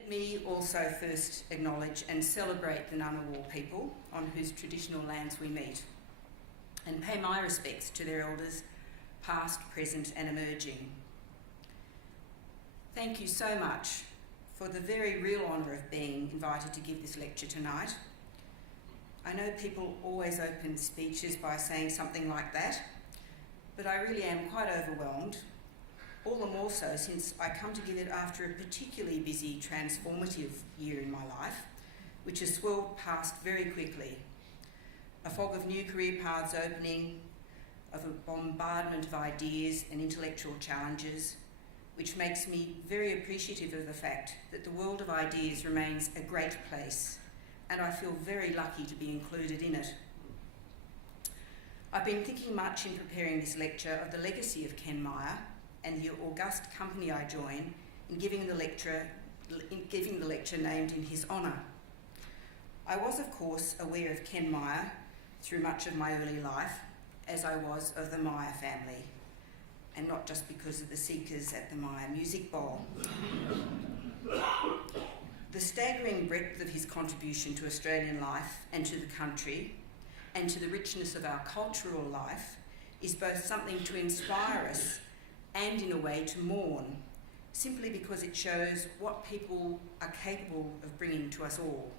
Let me also first acknowledge and celebrate the Ngunnawal people on whose traditional lands we meet, and pay my respects to their elders, past, present and emerging. Thank you so much for the very real honour of being invited to give this lecture tonight. I know people always open speeches by saying something like that, but I really am quite overwhelmed, all the more so since I come to give it after a particularly busy, transformative year in my life, which has swirled past very quickly. A fog of new career paths opening, of a bombardment of ideas and intellectual challenges, which makes me very appreciative of the fact that the world of ideas remains a great place, and I feel very lucky to be included in it. I've been thinking much in preparing this lecture of the legacy of Ken Myer and the august company I join in giving the lecture named in his honour. I was, of course, aware of Ken Myer through much of my early life, as I was of the Myer family, and not just because of the seekers at the Myer Music Bowl. The staggering breadth of his contribution to Australian life and to the country, and to the richness of our cultural life, is both something to inspire us and in a way to mourn, simply because it shows what people are capable of bringing to us all.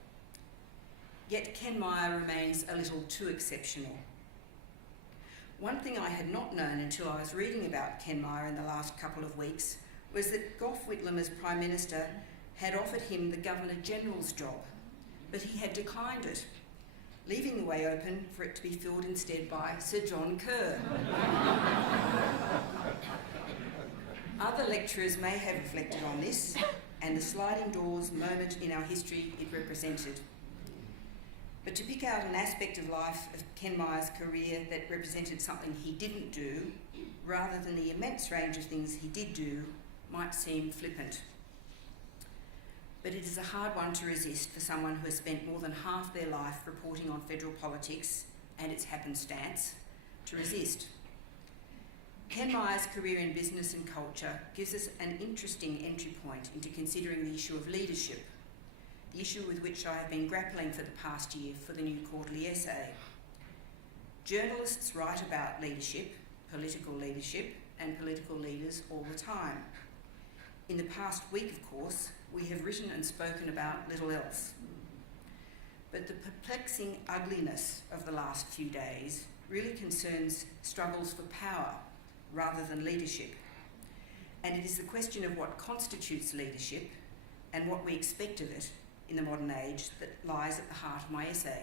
Yet Ken Myer remains a little too exceptional. One thing I had not known until I was reading about Ken Myer in the last couple of weeks was that Gough Whitlam, as Prime Minister, had offered him the Governor-General's job, but he had declined it, leaving the way open for it to be filled instead by Sir John Kerr. Other lecturers may have reflected on this and the sliding doors moment in our history it represented. But to pick out an aspect of life of Ken Myer's career that represented something he didn't do, rather than the immense range of things he did do, might seem flippant. But it is a hard one to resist for someone who has spent more than half their life reporting on federal politics and its happenstance, to resist. Ken Myer's career in business and culture gives us an interesting entry point into considering the issue of leadership, the issue with which I have been grappling for the past year for the new quarterly essay. Journalists write about leadership, and political leaders all the time. In the past week, of course, we have written and spoken about little else. But the perplexing ugliness of the last few days really concerns struggles for power rather than leadership. And it is the question of what constitutes leadership and what we expect of it in the modern age that lies at the heart of my essay.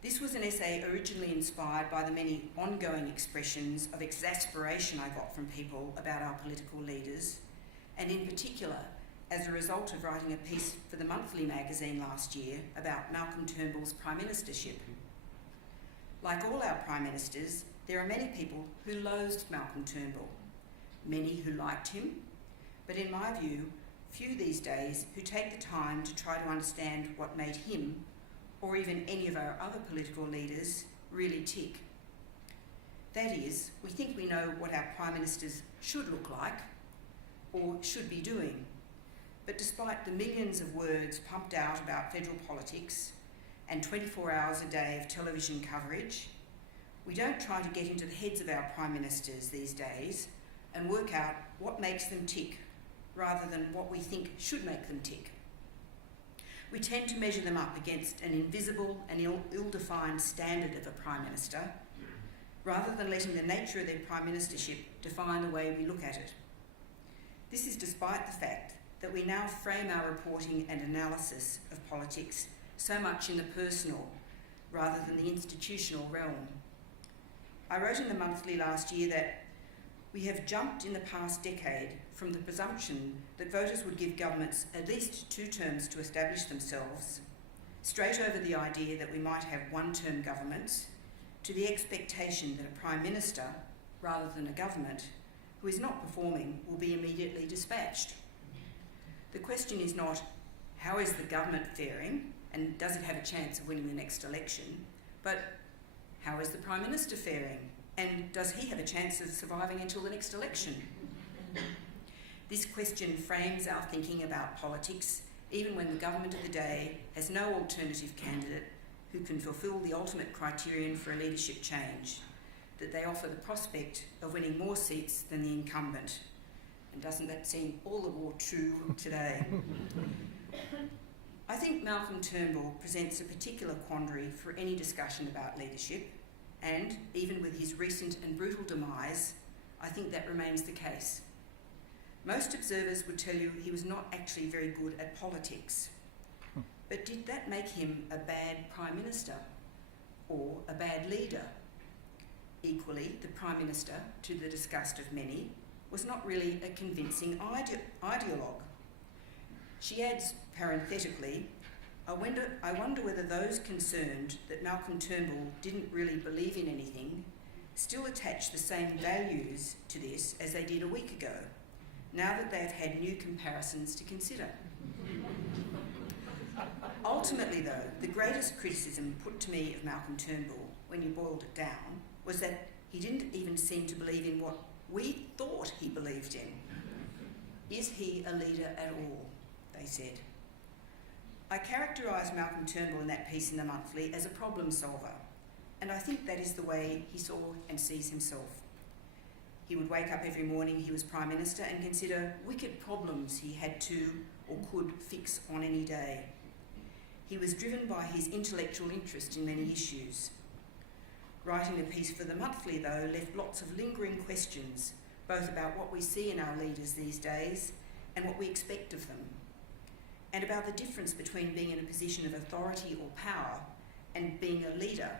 This was an essay originally inspired by the many ongoing expressions of exasperation I got from people about our political leaders, and in particular as a result of writing a piece for the Monthly magazine last year about Malcolm Turnbull's Prime Ministership. Like all our Prime Ministers, there are many people who loathed Malcolm Turnbull, many who liked him, but in my view, few these days who take the time to try to understand what made him, or even any of our other political leaders, really tick. That is, we think we know what our Prime Ministers should look like, or should be doing, but despite the millions of words pumped out about federal politics and 24 hours a day of television coverage, we don't try to get into the heads of our Prime Ministers these days and work out what makes them tick, rather than what we think should make them tick. We tend to measure them up against an invisible and ill-defined standard of a Prime Minister, rather than letting the nature of their Prime Ministership define the way we look at it. This is despite the fact that we now frame our reporting and analysis of politics so much in the personal, rather than the institutional realm. I wrote in the Monthly last year that we have jumped in the past decade from the presumption that voters would give governments at least 2 terms to establish themselves, straight over the idea that we might have one-term governments, to the expectation that a Prime Minister, rather than a government, who is not performing will be immediately dispatched. The question is not, how is the government faring and does it have a chance of winning the next election, but how is the Prime Minister faring and does he have a chance of surviving until the next election? This question frames our thinking about politics, even when the government of the day has no alternative candidate who can fulfil the ultimate criterion for a leadership change, that they offer the prospect of winning more seats than the incumbent. And doesn't that seem all the more true today? I think Malcolm Turnbull presents a particular quandary for any discussion about leadership, and even with his recent and brutal demise, I think that remains the case. Most observers would tell you he was not actually very good at politics. But did that make him a bad Prime Minister or a bad leader? Equally, the Prime Minister, to the disgust of many, was not really a convincing ideologue. She adds, parenthetically, I wonder whether those concerned that Malcolm Turnbull didn't really believe in anything still attach the same values to this as they did a week ago, now that they've had new comparisons to consider. Ultimately, though, the greatest criticism put to me of Malcolm Turnbull, when you boiled it down, was that he didn't even seem to believe in what we thought he believed in. Is he a leader at all? They said. I characterised Malcolm Turnbull in that piece in the Monthly as a problem solver, and I think that is the way he saw and sees himself. He would wake up every morning he was Prime Minister and consider wicked problems he had to or could fix on any day. He was driven by his intellectual interest in many issues. Writing the piece for the Monthly, though, left lots of lingering questions, both about what we see in our leaders these days and what we expect of them, and about the difference between being in a position of authority or power and being a leader.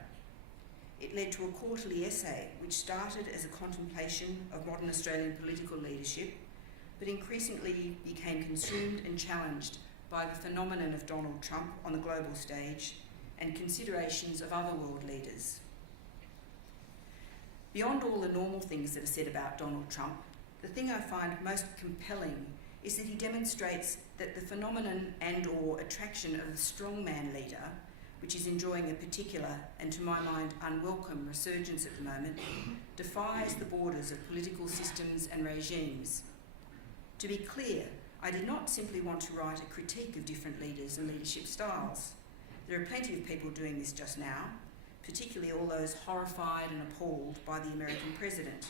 It led to a quarterly essay which started as a contemplation of modern Australian political leadership, but increasingly became consumed and challenged by the phenomenon of Donald Trump on the global stage and considerations of other world leaders. Beyond all the normal things that are said about Donald Trump, the thing I find most compelling is that he demonstrates that the phenomenon and/or attraction of the strongman leader, which is enjoying a particular and, to my mind, unwelcome resurgence at the moment, defies the borders of political systems and regimes. To be clear, I did not simply want to write a critique of different leaders and leadership styles. There are plenty of people doing this just now, particularly all those horrified and appalled by the American president,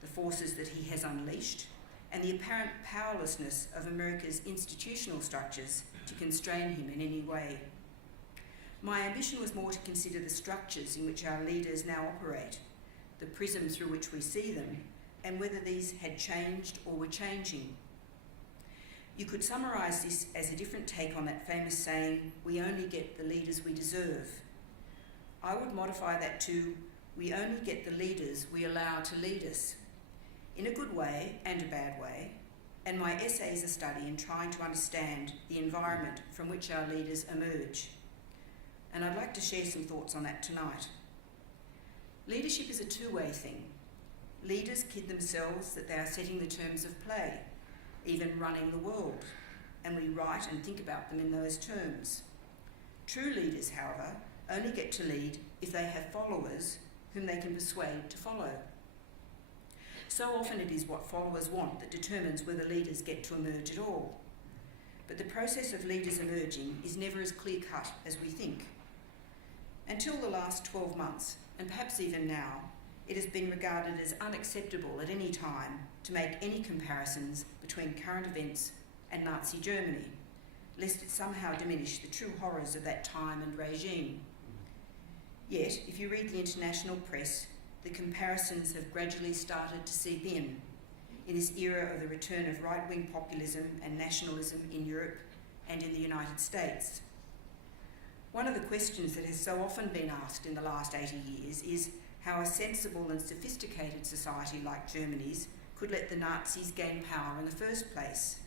the forces that he has unleashed, and the apparent powerlessness of America's institutional structures to constrain him in any way. My ambition was more to consider the structures in which our leaders now operate, the prism through which we see them, and whether these had changed or were changing. You could summarise this as a different take on that famous saying, we only get the leaders we deserve. I would modify that to, we only get the leaders we allow to lead us, in a good way and a bad way, and my essay is a study in trying to understand the environment from which our leaders emerge. And I'd like to share some thoughts on that tonight. Leadership is a two-way thing. Leaders kid themselves that they are setting the terms of play, even running the world, and we write and think about them in those terms. True leaders, however, only get to lead if they have followers whom they can persuade to follow. So often it is what followers want that determines whether leaders get to emerge at all. But the process of leaders emerging is never as clear-cut as we think. Until the last 12 months, and perhaps even now, it has been regarded as unacceptable at any time to make any comparisons between current events and Nazi Germany, lest it somehow diminish the true horrors of that time and regime. Yet, if you read the international press, the comparisons have gradually started to seep in this era of the return of right-wing populism and nationalism in Europe and in the United States. One of the questions that has so often been asked in the last 80 years is how a sensible and sophisticated society like Germany's could let the Nazis gain power in the first place.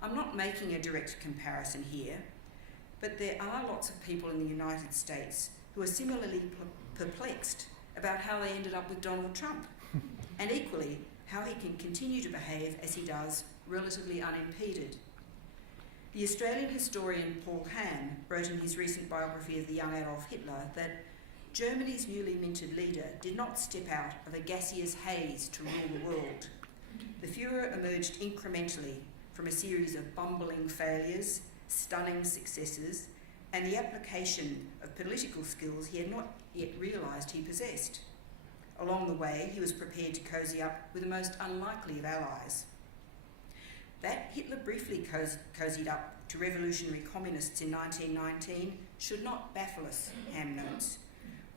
I'm not making a direct comparison here, but there are lots of people in the United States who are similarly perplexed about how they ended up with Donald Trump, and equally, how he can continue to behave as he does, relatively unimpeded. The Australian historian Paul Ham wrote in his recent biography of the young Adolf Hitler that Germany's newly minted leader did not step out of a gaseous haze to rule the world. The furor emerged incrementally from a series of bumbling failures, stunning successes, and the application of political skills he had not yet realised he possessed. Along the way, he was prepared to cosy up with the most unlikely of allies. That Hitler briefly cosied up to revolutionary communists in 1919 should not baffle us, Ham notes.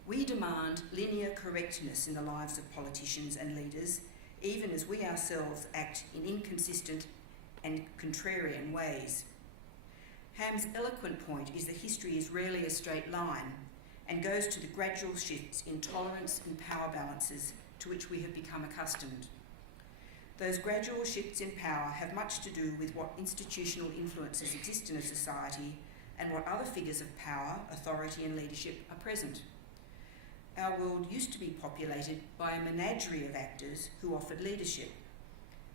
We demand linear correctness in the lives of politicians and leaders, even as we ourselves act in inconsistent and contrarian ways. Ham's eloquent point is that history is rarely a straight line and goes to the gradual shifts in tolerance and power balances to which we have become accustomed. Those gradual shifts in power have much to do with what institutional influences exist in a society and what other figures of power, authority and leadership are present. Our world used to be populated by a menagerie of actors who offered leadership.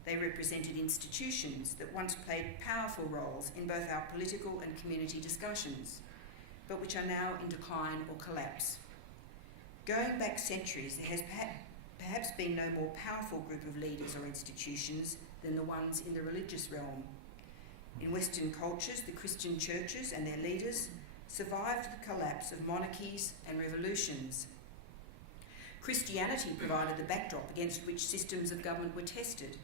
They represented institutions that once played powerful roles in both our political and community discussions, but which are now in decline or collapse. Going back centuries, there has perhaps been no more powerful group of leaders or institutions than the ones in the religious realm. In Western cultures, the Christian churches and their leaders survived the collapse of monarchies and revolutions. Christianity provided the backdrop against which systems of government were tested.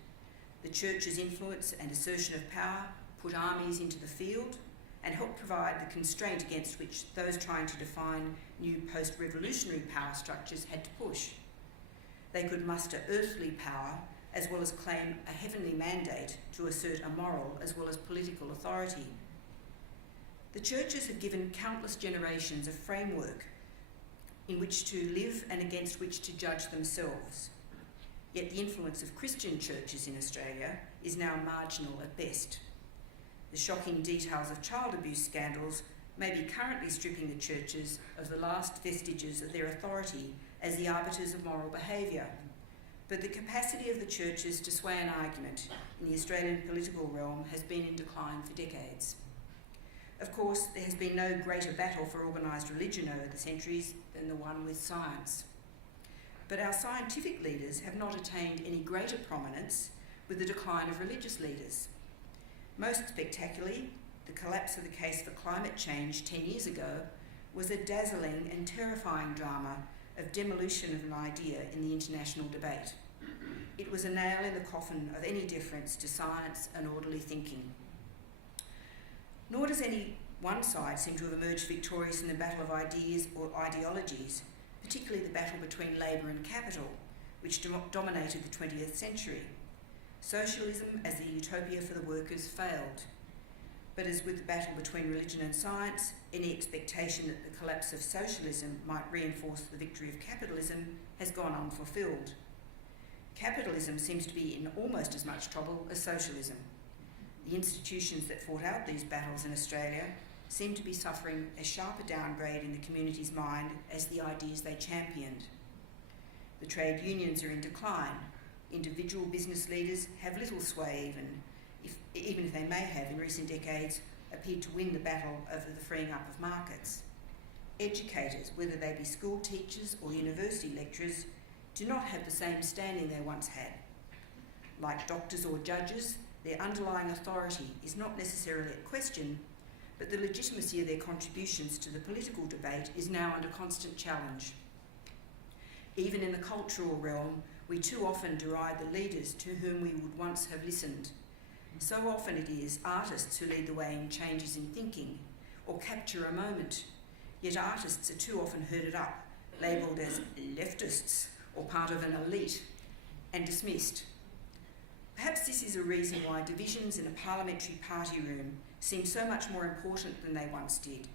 The church's influence and assertion of power put armies into the field and helped provide the constraint against which those trying to define new post-revolutionary power structures had to push. They could muster earthly power as well as claim a heavenly mandate to assert a moral as well as political authority. The churches have given countless generations a framework in which to live and against which to judge themselves. Yet the influence of Christian churches in Australia is now marginal at best. The shocking details of child abuse scandals may be currently stripping the churches of the last vestiges of their authority as the arbiters of moral behaviour. But the capacity of the churches to sway an argument in the Australian political realm has been in decline for decades. Of course, there has been no greater battle for organised religion over the centuries than the one with science. But our scientific leaders have not attained any greater prominence with the decline of religious leaders. Most spectacularly, the collapse of the case for climate change 10 years ago was a dazzling and terrifying drama of demolition of an idea in the international debate. It was a nail in the coffin of any deference to science and orderly thinking. Nor does any one side seem to have emerged victorious in the battle of ideas or ideologies, particularly the battle between labour and capital, which dominated the 20th century. Socialism as the utopia for the workers failed. But as with the battle between religion and science, any expectation that the collapse of socialism might reinforce the victory of capitalism has gone unfulfilled. Capitalism seems to be in almost as much trouble as socialism. The institutions that fought out these battles in Australia seem to be suffering a sharper downgrade in the community's mind as the ideas they championed. The trade unions are in decline. Individual business leaders have little sway even if they may have in recent decades appeared to win the battle over the freeing up of markets. Educators, whether they be school teachers or university lecturers, do not have the same standing they once had. Like doctors or judges, their underlying authority is not necessarily at question, but the legitimacy of their contributions to the political debate is now under constant challenge. Even in the cultural realm, we too often deride the leaders to whom we would once have listened. So often it is artists who lead the way in changes in thinking or capture a moment, yet artists are too often herded up, labelled as leftists or part of an elite, and dismissed. Perhaps this is a reason why divisions in a parliamentary party room seem so much more important than they once did.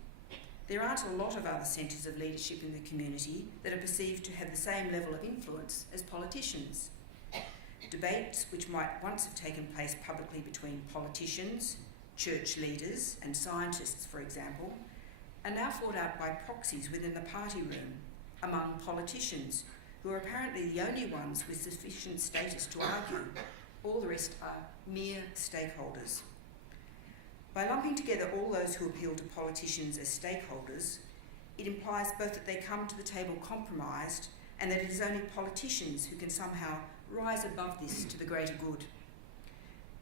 There aren't a lot of other centres of leadership in the community that are perceived to have the same level of influence as politicians. Debates which might once have taken place publicly between politicians, church leaders and scientists, for example, are now fought out by proxies within the party room among politicians who are apparently the only ones with sufficient status to argue. All the rest are mere stakeholders. By lumping together all those who appeal to politicians as stakeholders, it implies both that they come to the table compromised and that it is only politicians who can somehow rise above this to the greater good.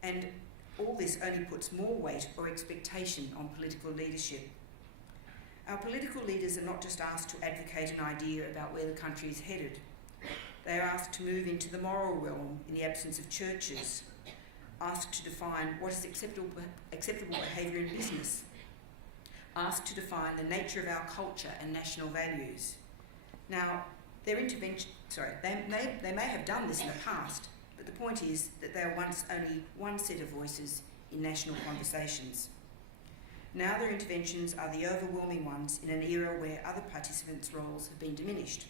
And all this only puts more weight or expectation on political leadership. Our political leaders are not just asked to advocate an idea about where the country is headed. They are asked to move into the moral realm in the absence of churches, asked to define what is acceptable behaviour in business, asked to define the nature of our culture and national values. Now, they may have done this in the past, but the point is that they are once only one set of voices in national conversations. Now their interventions are the overwhelming ones in an era where other participants' roles have been diminished.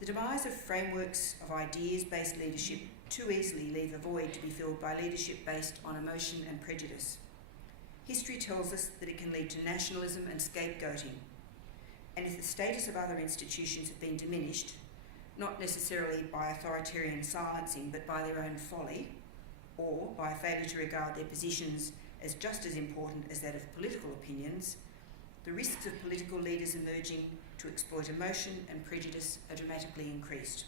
The demise of frameworks of ideas-based leadership too easily leave a void to be filled by leadership based on emotion and prejudice. History tells us that it can lead to nationalism and scapegoating. And if the status of other institutions have been diminished, not necessarily by authoritarian silencing, but by their own folly, or by a failure to regard their positions as just as important as that of political opinions, the risks of political leaders emerging to exploit emotion and prejudice are dramatically increased.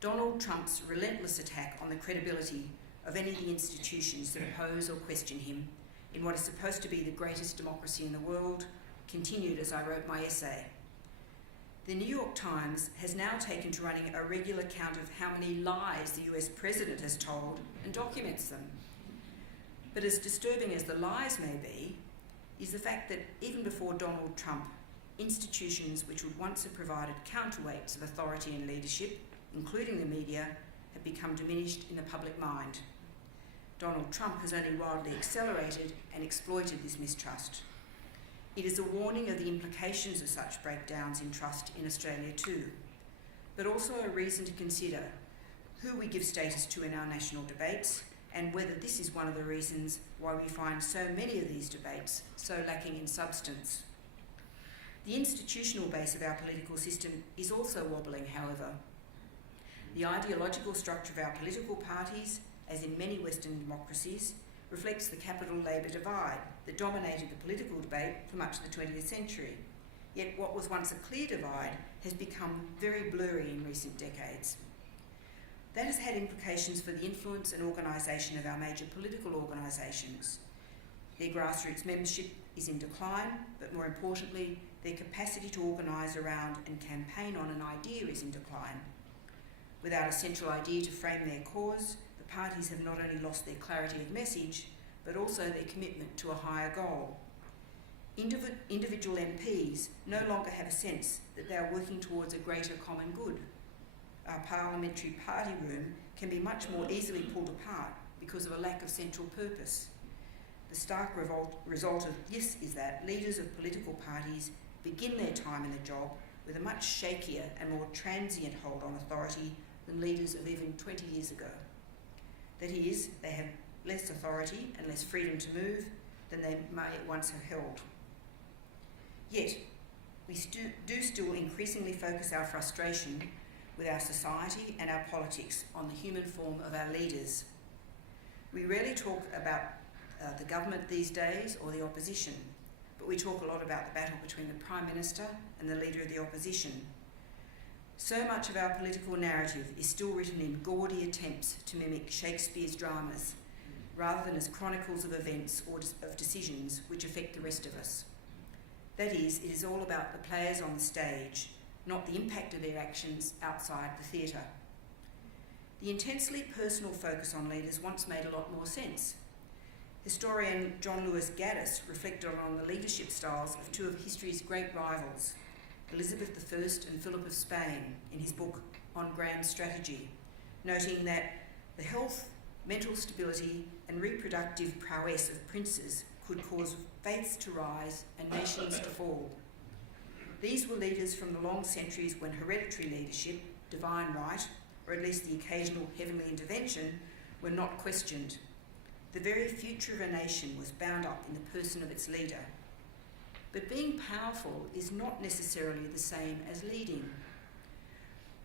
Donald Trump's relentless attack on the credibility of any of the institutions that oppose or question him in what is supposed to be the greatest democracy in the world continued as I wrote my essay. The New York Times has now taken to running a regular count of how many lies the US president has told and documents them. But as disturbing as the lies may be, is the fact that even before Donald Trump, institutions which would once have provided counterweights of authority and leadership, including the media, have become diminished in the public mind. Donald Trump has only wildly accelerated and exploited this mistrust. It is a warning of the implications of such breakdowns in trust in Australia too, but also a reason to consider who we give status to in our national debates and whether this is one of the reasons why we find so many of these debates so lacking in substance. The institutional base of our political system is also wobbling, however. The ideological structure of our political parties, as in many Western democracies, reflects the capital-Labor divide that dominated the political debate for much of the 20th century. Yet what was once a clear divide has become very blurry in recent decades. That has had implications for the influence and organisation of our major political organisations. Their grassroots membership is in decline, but more importantly, their capacity to organise around and campaign on an idea is in decline. Without a central idea to frame their cause, the parties have not only lost their clarity of message, but also their commitment to a higher goal. Individual MPs no longer have a sense that they are working towards a greater common good. Our parliamentary party room can be much more easily pulled apart because of a lack of central purpose. The stark result of this is that leaders of political parties begin their time in the job with a much shakier and more transient hold on authority than leaders of even 20 years ago. That is, they have less authority and less freedom to move than they may once have held. Yet, we do still increasingly focus our frustration with our society and our politics on the human form of our leaders. We rarely talk about the government these days or the opposition, but we talk a lot about the battle between the Prime Minister and the Leader of the Opposition. So much of our political narrative is still written in gaudy attempts to mimic Shakespeare's dramas, rather than as chronicles of events or of decisions which affect the rest of us. That is, it is all about the players on the stage, not the impact of their actions outside the theatre. The intensely personal focus on leaders once made a lot more sense. Historian John Lewis Gaddis reflected on the leadership styles of two of history's great rivals, Elizabeth I and Philip of Spain, in his book On Grand Strategy, noting that the health, mental stability and reproductive prowess of princes could cause faiths to rise and nations to fall. These were leaders from the long centuries when hereditary leadership, divine right, or at least the occasional heavenly intervention, were not questioned. The very future of a nation was bound up in the person of its leader. But being powerful is not necessarily the same as leading.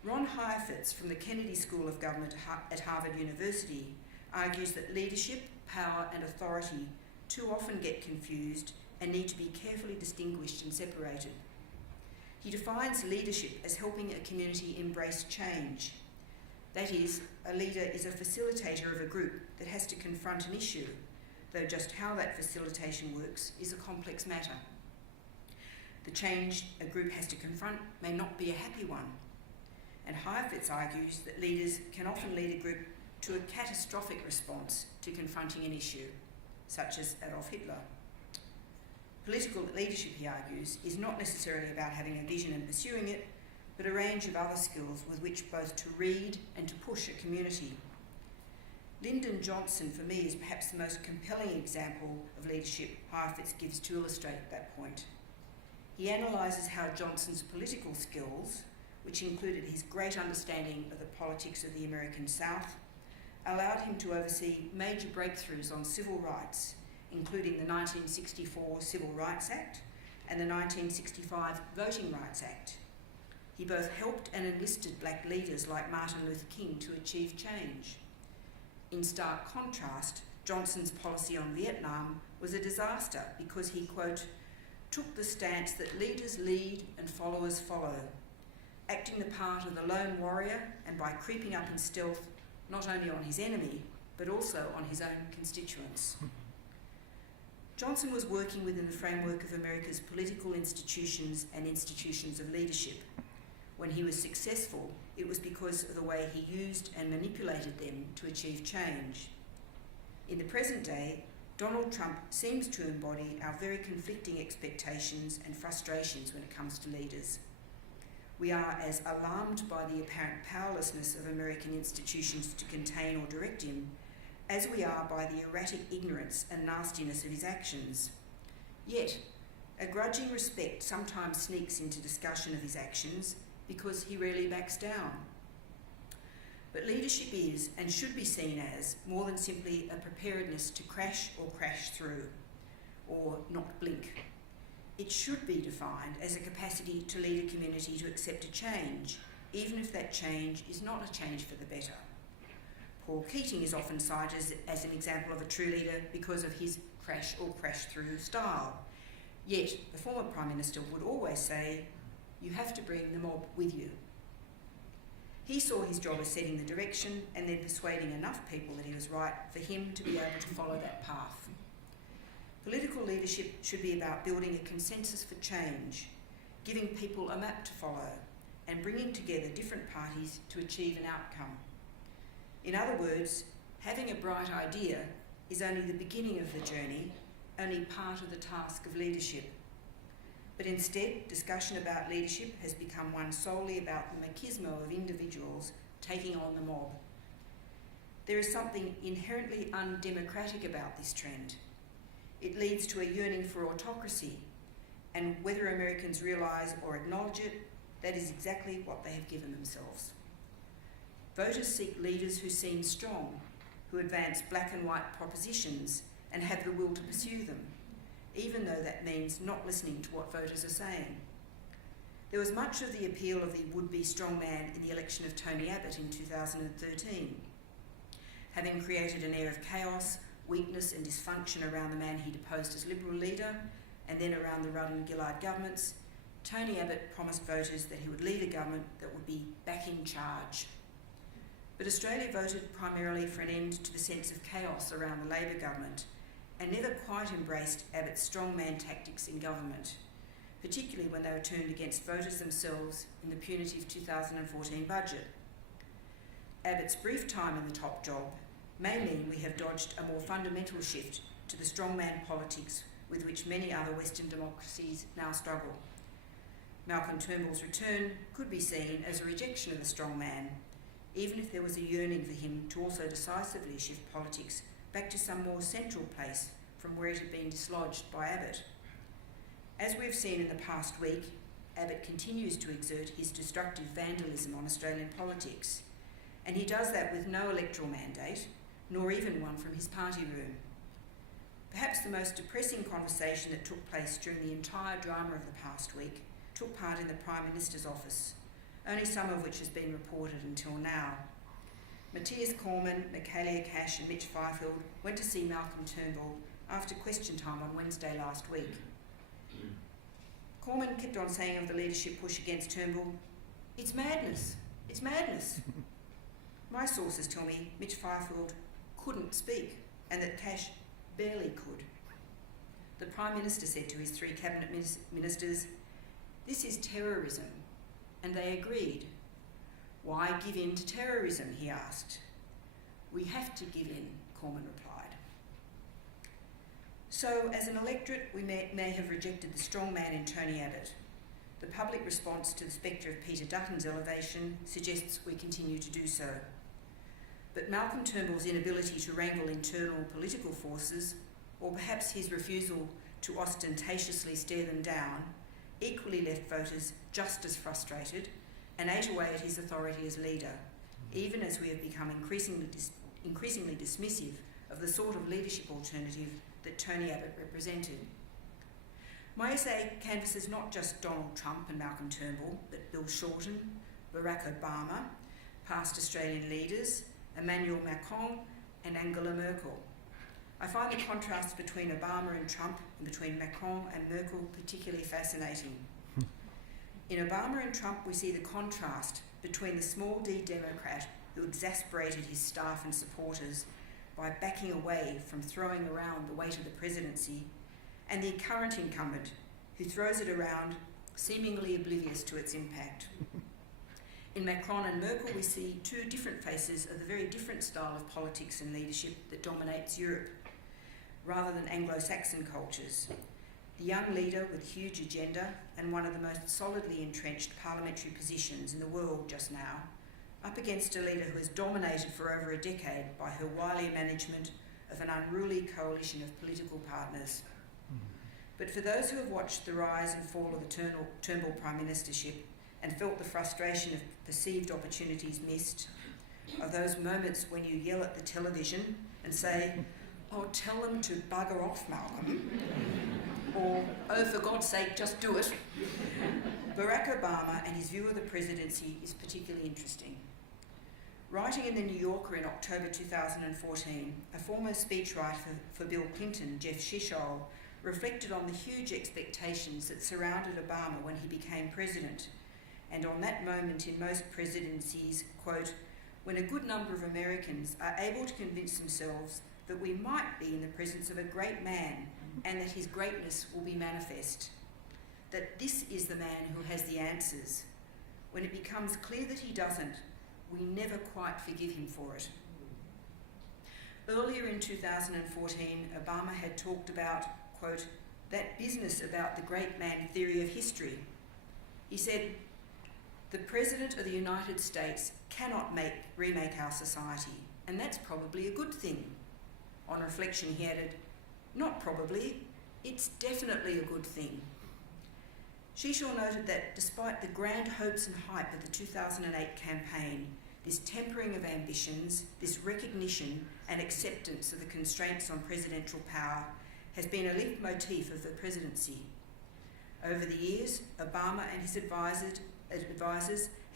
Ron Heifetz from the Kennedy School of Government at Harvard University argues that leadership, power and authority too often get confused and need to be carefully distinguished and separated. He defines leadership as helping a community embrace change, That is, a leader is a facilitator of a group that has to confront an issue, though just how that facilitation works is a complex matter. The change a group has to confront may not be a happy one, and Heifetz argues that leaders can often lead a group to a catastrophic response to confronting an issue, such as Adolf Hitler. Political leadership, he argues, is not necessarily about having a vision and pursuing it, but a range of other skills with which both to read and to push a community. Lyndon Johnson, for me, is perhaps the most compelling example of leadership Heifetz gives to illustrate that point. He analyses how Johnson's political skills, which included his great understanding of the politics of the American South, allowed him to oversee major breakthroughs on civil rights, including the 1964 Civil Rights Act and the 1965 Voting Rights Act. He both helped and enlisted black leaders like Martin Luther King to achieve change. In stark contrast, Johnson's policy on Vietnam was a disaster because he, quote, took the stance that leaders lead and followers follow, acting the part of the lone warrior and by creeping up in stealth not only on his enemy but also on his own constituents. Johnson was working within the framework of America's political institutions and institutions of leadership. When he was successful, it was because of the way he used and manipulated them to achieve change. In the present day, Donald Trump seems to embody our very conflicting expectations and frustrations when it comes to leaders. We are as alarmed by the apparent powerlessness of American institutions to contain or direct him as we are by the erratic ignorance and nastiness of his actions. Yet, a grudging respect sometimes sneaks into discussion of his actions because he rarely backs down. But leadership is and should be seen as more than simply a preparedness to crash or crash through, or not blink. It should be defined as a capacity to lead a community to accept a change, even if that change is not a change for the better. Paul Keating is often cited as an example of a true leader because of his crash or crash through style. Yet, the former Prime Minister would always say, you have to bring the mob with you. He saw his job as setting the direction and then persuading enough people that he was right for him to be able to follow that path. Political leadership should be about building a consensus for change, giving people a map to follow, and bringing together different parties to achieve an outcome. In other words, having a bright idea is only the beginning of the journey, only part of the task of leadership. But instead, discussion about leadership has become one solely about the machismo of individuals taking on the mob. There is something inherently undemocratic about this trend. It leads to a yearning for autocracy, and whether Americans realise or acknowledge it, that is exactly what they have given themselves. Voters seek leaders who seem strong, who advance black and white propositions and have the will to pursue them, even though that means not listening to what voters are saying. There was much of the appeal of the would-be strongman in the election of Tony Abbott in 2013. Having created an air of chaos, weakness and dysfunction around the man he deposed as Liberal leader, and then around the Rudd and Gillard governments, Tony Abbott promised voters that he would lead a government that would be back in charge. But Australia voted primarily for an end to the sense of chaos around the Labor government and never quite embraced Abbott's strongman tactics in government, particularly when they were turned against voters themselves in the punitive 2014 budget. Abbott's brief time in the top job may mean we have dodged a more fundamental shift to the strongman politics with which many other Western democracies now struggle. Malcolm Turnbull's return could be seen as a rejection of the strongman, even if there was a yearning for him to also decisively shift politics back to some more central place from where it had been dislodged by Abbott. As we've seen in the past week, Abbott continues to exert his destructive vandalism on Australian politics, and he does that with no electoral mandate, nor even one from his party room. Perhaps the most depressing conversation that took place during the entire drama of the past week took part in the Prime Minister's office, only some of which has been reported until now. Matthias Cormann, Michaelia Cash and Mitch Fifield went to see Malcolm Turnbull after question time on Wednesday last week. Cormann kept on saying of the leadership push against Turnbull, "It's madness, it's madness." My sources tell me Mitch Fifield couldn't speak and that Cash barely could. The Prime Minister said to his 3 cabinet ministers, "This is terrorism," and they agreed. "Why give in to terrorism?" he asked. "We have to give in," Cormann replied. So, as an electorate, we may have rejected the strongman in Tony Abbott. The public response to the spectre of Peter Dutton's elevation suggests we continue to do so. But Malcolm Turnbull's inability to wrangle internal political forces, or perhaps his refusal to ostentatiously stare them down, equally left voters just as frustrated and ate away at his authority as leader, even as we have become increasingly dismissive of the sort of leadership alternative that Tony Abbott represented. My essay canvasses not just Donald Trump and Malcolm Turnbull, but Bill Shorten, Barack Obama, past Australian leaders, Emmanuel Macron and Angela Merkel. I find the contrast between Obama and Trump and between Macron and Merkel particularly fascinating. In Obama and Trump, we see the contrast between the small d Democrat who exasperated his staff and supporters by backing away from throwing around the weight of the presidency, and the current incumbent who throws it around, seemingly oblivious to its impact. In Macron and Merkel, we see 2 different faces of the very different style of politics and leadership that dominates Europe, rather than Anglo-Saxon cultures. The young leader with huge agenda and one of the most solidly entrenched parliamentary positions in the world just now, up against a leader who has dominated for over a decade by her wily management of an unruly coalition of political partners. But for those who have watched the rise and fall of the Turnbull Prime Ministership and felt the frustration of perceived opportunities missed, of those moments when you yell at the television and say, "Oh, tell them to bugger off, Malcolm," or, "Oh, for God's sake, just do it," Barack Obama and his view of the presidency is particularly interesting. Writing in the New Yorker in October 2014, a former speechwriter for Bill Clinton, Jeff Shishol, reflected on the huge expectations that surrounded Obama when he became president, and on that moment in most presidencies, quote, "when a good number of Americans are able to convince themselves that we might be in the presence of a great man and that his greatness will be manifest, that this is the man who has the answers. When it becomes clear that he doesn't, we never quite forgive him for it." Earlier in 2014, Obama had talked about, quote, "that business about the great man theory of history." He said, "The President of the United States cannot remake our society, and that's probably a good thing." On reflection, he added, "Not probably, it's definitely a good thing." Shishol noted that despite the grand hopes and hype of the 2008 campaign, this tempering of ambitions, this recognition and acceptance of the constraints on presidential power has been a leitmotif of the presidency. Over the years, Obama and his advisors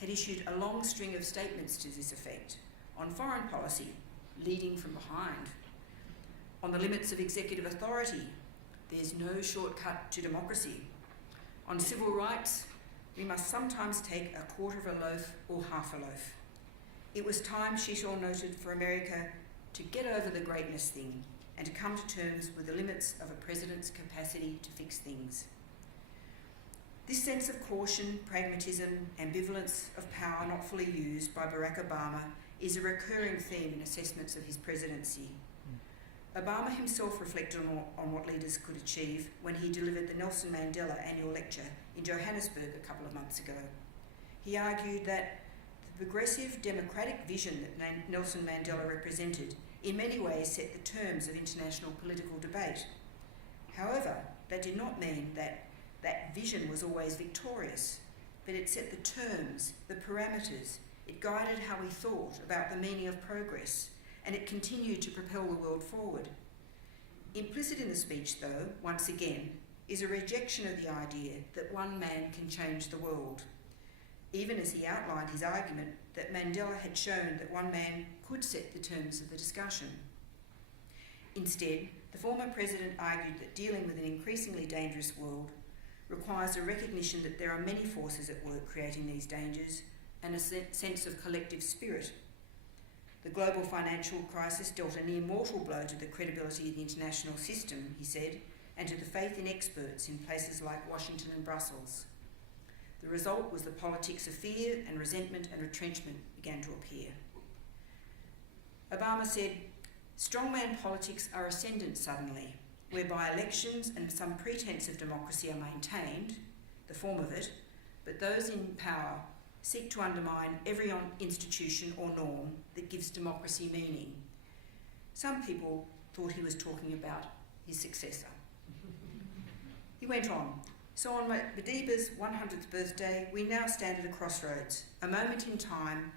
had issued a long string of statements to this effect on foreign policy, leading from behind. On the limits of executive authority, there's no shortcut to democracy. On civil rights, we must sometimes take a quarter of a loaf or half a loaf. It was time, Shishol noted, for America to get over the greatness thing and to come to terms with the limits of a president's capacity to fix things. This sense of caution, pragmatism, ambivalence of power not fully used by Barack Obama is a recurring theme in assessments of his presidency. Obama himself reflected on what leaders could achieve when he delivered the Nelson Mandela annual lecture in Johannesburg a couple of months ago. He argued that the progressive democratic vision that Nelson Mandela represented in many ways set the terms of international political debate. However, that did not mean that that vision was always victorious, but it set the terms, the parameters. It guided how we thought about the meaning of progress, and it continued to propel the world forward. Implicit in the speech, though, once again, is a rejection of the idea that one man can change the world, even as he outlined his argument that Mandela had shown that one man could set the terms of the discussion. Instead, the former president argued that dealing with an increasingly dangerous world requires a recognition that there are many forces at work creating these dangers and a sense of collective spirit. The global financial crisis dealt a near mortal blow to the credibility of the international system, he said, and to the faith in experts in places like Washington and Brussels. The result was the politics of fear and resentment and retrenchment began to appear. Obama said, "Strongman politics are ascendant suddenly, whereby elections and some pretense of democracy are maintained, the form of it, but those in power seek to undermine every institution or norm that gives democracy meaning." Some people thought he was talking about his successor. He went on, "So on Madiba's 100th birthday, we now stand at a crossroads, a moment in time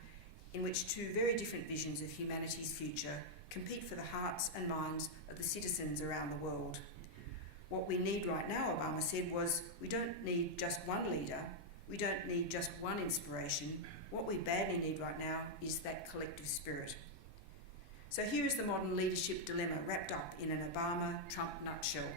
in which two very different visions of humanity's future compete for the hearts and minds of the citizens around the world. What we need right now," Obama said, was, "we don't need just one leader, we don't need just one inspiration. What we badly need right now is that collective spirit." So here is the modern leadership dilemma wrapped up in an Obama-Trump nutshell.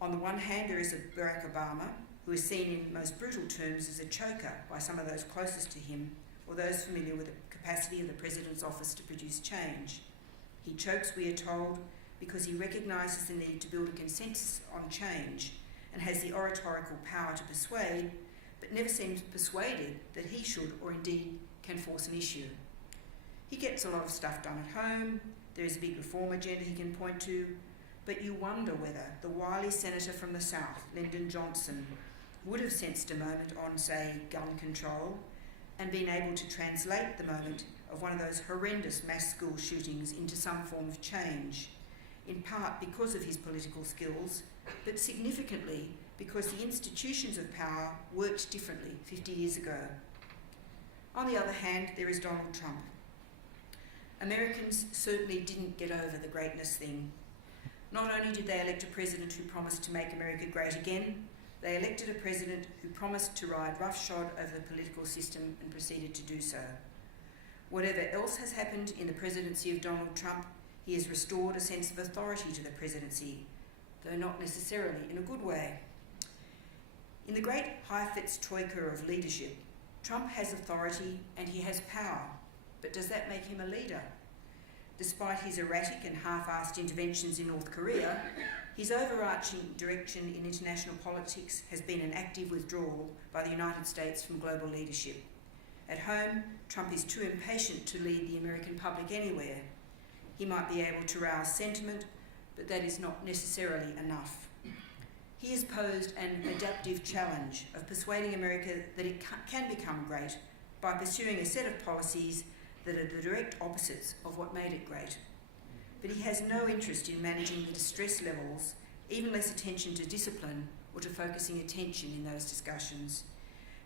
On the one hand, there is a Barack Obama, who is seen in most brutal terms as a choker by some of those closest to him or those familiar with the capacity of the President's office to produce change. He chokes, we are told, because he recognises the need to build a consensus on change and has the oratorical power to persuade, but never seems persuaded that he should or indeed can force an issue. He gets a lot of stuff done at home, there is a big reform agenda he can point to, but you wonder whether the wily senator from the South, Lyndon Johnson, would have sensed a moment on, say, gun control and been able to translate the moment of one of those horrendous mass school shootings into some form of change, in part because of his political skills, but significantly because the institutions of power worked differently 50 years ago. On the other hand, there is Donald Trump. Americans certainly didn't get over the greatness thing. Not only did they elect a president who promised to make America great again, they elected a president who promised to ride roughshod over the political system and proceeded to do so. Whatever else has happened in the presidency of Donald Trump, he has restored a sense of authority to the presidency, though not necessarily in a good way. In the great Heifetz troika of leadership, Trump has authority and he has power, but does that make him a leader? Despite his erratic and half-assed interventions in North Korea, his overarching direction in international politics has been an active withdrawal by the United States from global leadership. At home, Trump is too impatient to lead the American public anywhere. He might be able to rouse sentiment, but that is not necessarily enough. He has posed an adaptive challenge of persuading America that it can become great by pursuing a set of policies that are the direct opposites of what made it great. But he has no interest in managing the distress levels, even less attention to discipline or to focusing attention in those discussions.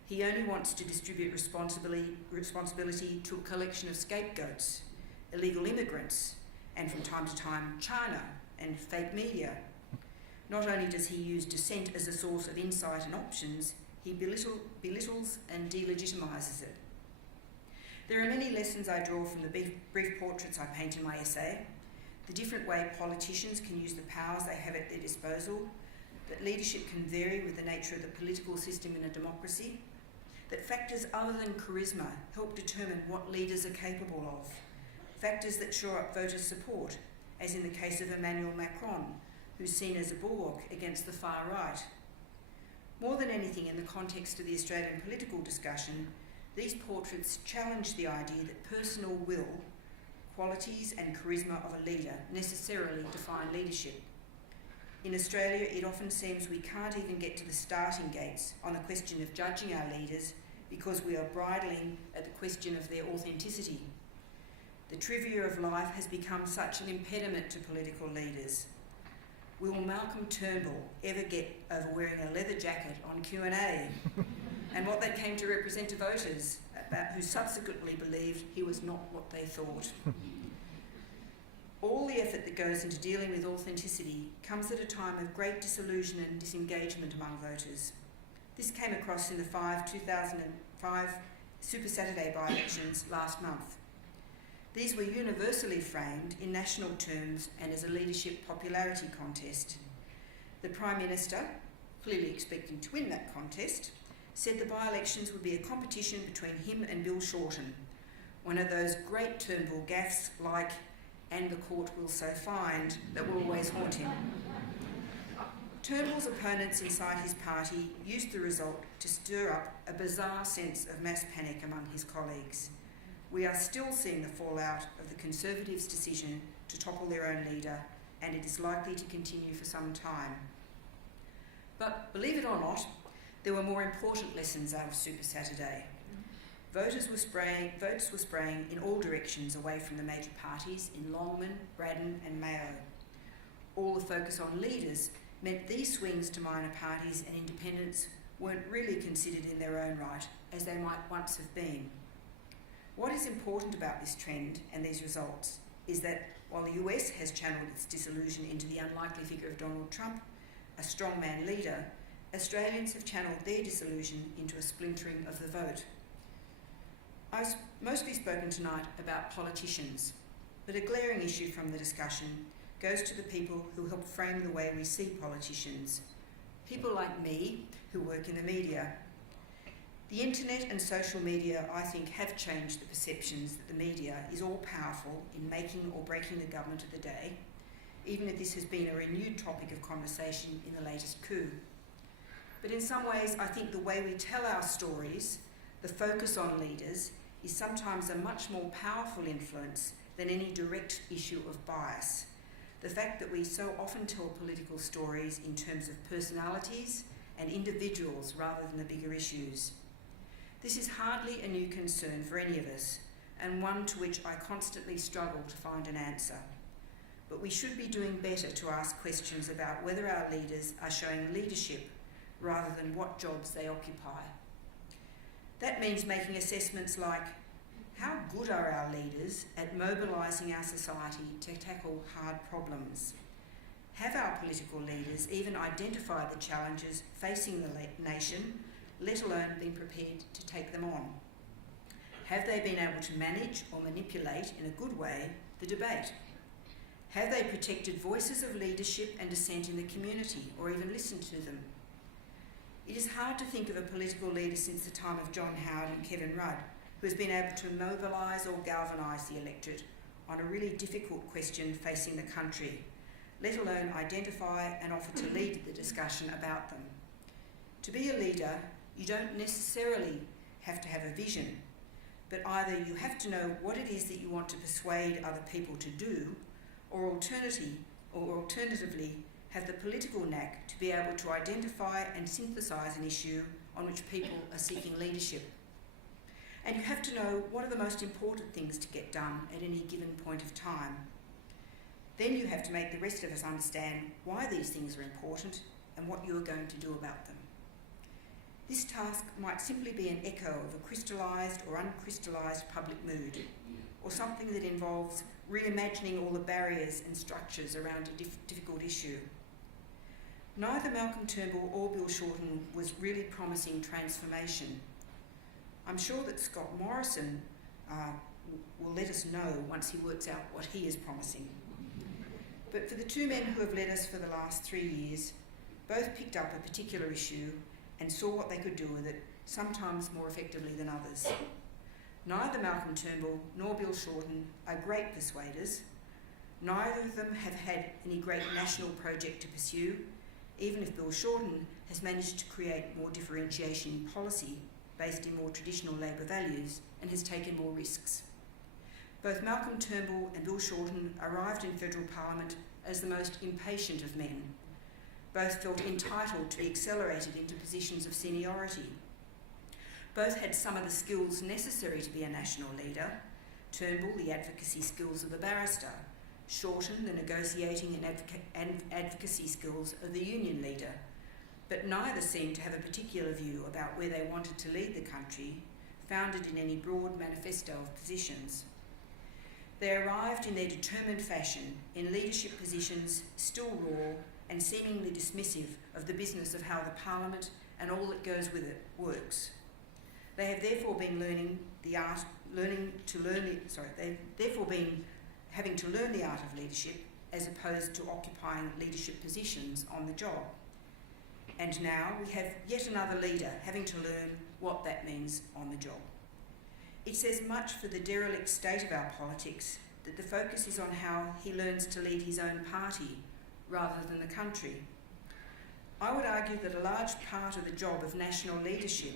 He only wants to distribute responsibility to a collection of scapegoats, illegal immigrants, and from time to time China and fake media. Not only does he use dissent as a source of insight and options, he belittles and delegitimises it. There are many lessons I draw from the brief portraits I paint in my essay. The different way politicians can use the powers they have at their disposal, that leadership can vary with the nature of the political system in a democracy, that factors other than charisma help determine what leaders are capable of, factors that shore up voters' support, as in the case of Emmanuel Macron, who's seen as a bulwark against the far right. More than anything in the context of the Australian political discussion, these portraits challenge the idea that personal will, qualities and charisma of a leader necessarily define leadership. In Australia, it often seems we can't even get to the starting gates on the question of judging our leaders because we are bridling at the question of their authenticity. The trivia of life has become such an impediment to political leaders. Will Malcolm Turnbull ever get over wearing a leather jacket on Q&A? And what that came to represent to voters, who subsequently believed he was not what they thought. All the effort that goes into dealing with authenticity comes at a time of great disillusion and disengagement among voters. This came across in the 2005 Super Saturday by-elections last month. These were universally framed in national terms and as a leadership popularity contest. The Prime Minister, clearly expecting to win that contest, said the by-elections would be a competition between him and Bill Shorten, one of those great Turnbull gaffes like, "and the court will so find," that will always haunt him. Turnbull's opponents inside his party used the result to stir up a bizarre sense of mass panic among his colleagues. We are still seeing the fallout of the Conservatives' decision to topple their own leader, and it is likely to continue for some time. But believe it or not, there were more important lessons out of Super Saturday. Votes were spraying in all directions away from the major parties in Longman, Braddon and Mayo. All the focus on leaders meant these swings to minor parties and independents weren't really considered in their own right, as they might once have been. What is important about this trend and these results is that while the US has channelled its disillusion into the unlikely figure of Donald Trump, a strongman leader, Australians have channelled their disillusion into a splintering of the vote. I've mostly spoken tonight about politicians, but a glaring issue from the discussion goes to the people who help frame the way we see politicians, people like me who work in the media. The internet and social media, I think, have changed the perceptions that the media is all-powerful in making or breaking the government of the day, even if this has been a renewed topic of conversation in the latest coup. But in some ways, I think the way we tell our stories, the focus on leaders, is sometimes a much more powerful influence than any direct issue of bias. The fact that we so often tell political stories in terms of personalities and individuals rather than the bigger issues. This is hardly a new concern for any of us, and one to which I constantly struggle to find an answer. But we should be doing better to ask questions about whether our leaders are showing leadership rather than what jobs they occupy. That means making assessments like, how good are our leaders at mobilising our society to tackle hard problems? Have our political leaders even identified the challenges facing the nation, let alone been prepared to take them on? Have they been able to manage or manipulate in a good way the debate? Have they protected voices of leadership and dissent in the community or even listened to them? It is hard to think of a political leader since the time of John Howard and Kevin Rudd who has been able to mobilise or galvanise the electorate on a really difficult question facing the country, let alone identify and offer to lead the discussion about them. To be a leader, you don't necessarily have to have a vision, but either you have to know what it is that you want to persuade other people to do, or alternatively, have the political knack to be able to identify and synthesise an issue on which people are seeking leadership. And you have to know what are the most important things to get done at any given point of time. Then you have to make the rest of us understand why these things are important and what you are going to do about them. This task might simply be an echo of a crystallised or uncrystallised public mood, or something that involves reimagining all the barriers and structures around a difficult issue. Neither Malcolm Turnbull or Bill Shorten was really promising transformation. I'm sure that Scott Morrison will let us know once he works out what he is promising. But for the two men who have led us for the last 3 years, both picked up a particular issue and saw what they could do with it, sometimes more effectively than others. Neither Malcolm Turnbull nor Bill Shorten are great persuaders. Neither of them have had any great national project to pursue, even if Bill Shorten has managed to create more differentiation in policy based in more traditional Labor values and has taken more risks. Both Malcolm Turnbull and Bill Shorten arrived in federal parliament as the most impatient of men. Both felt entitled to be accelerated into positions of seniority. Both had some of the skills necessary to be a national leader: Turnbull, the advocacy skills of a barrister; Shorten, the negotiating and advocacy skills of the union leader. But neither seemed to have a particular view about where they wanted to lead the country, founded in any broad manifesto of positions. They arrived in their determined fashion in leadership positions still raw and seemingly dismissive of the business of how the Parliament and all that goes with it works. They have therefore been having to learn the art of leadership as opposed to occupying leadership positions on the job. And now we have yet another leader having to learn what that means on the job. It says much for the derelict state of our politics that the focus is on how he learns to lead his own party rather than the country. I would argue that a large part of the job of national leadership,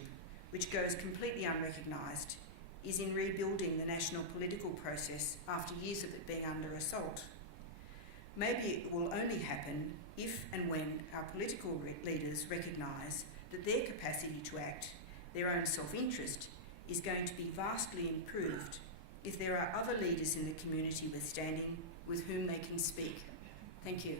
which goes completely unrecognised, is in rebuilding the national political process after years of it being under assault. Maybe it will only happen if and when our political leaders recognise that their capacity to act, their own self-interest, is going to be vastly improved if there are other leaders in the community with standing with whom they can speak. Thank you.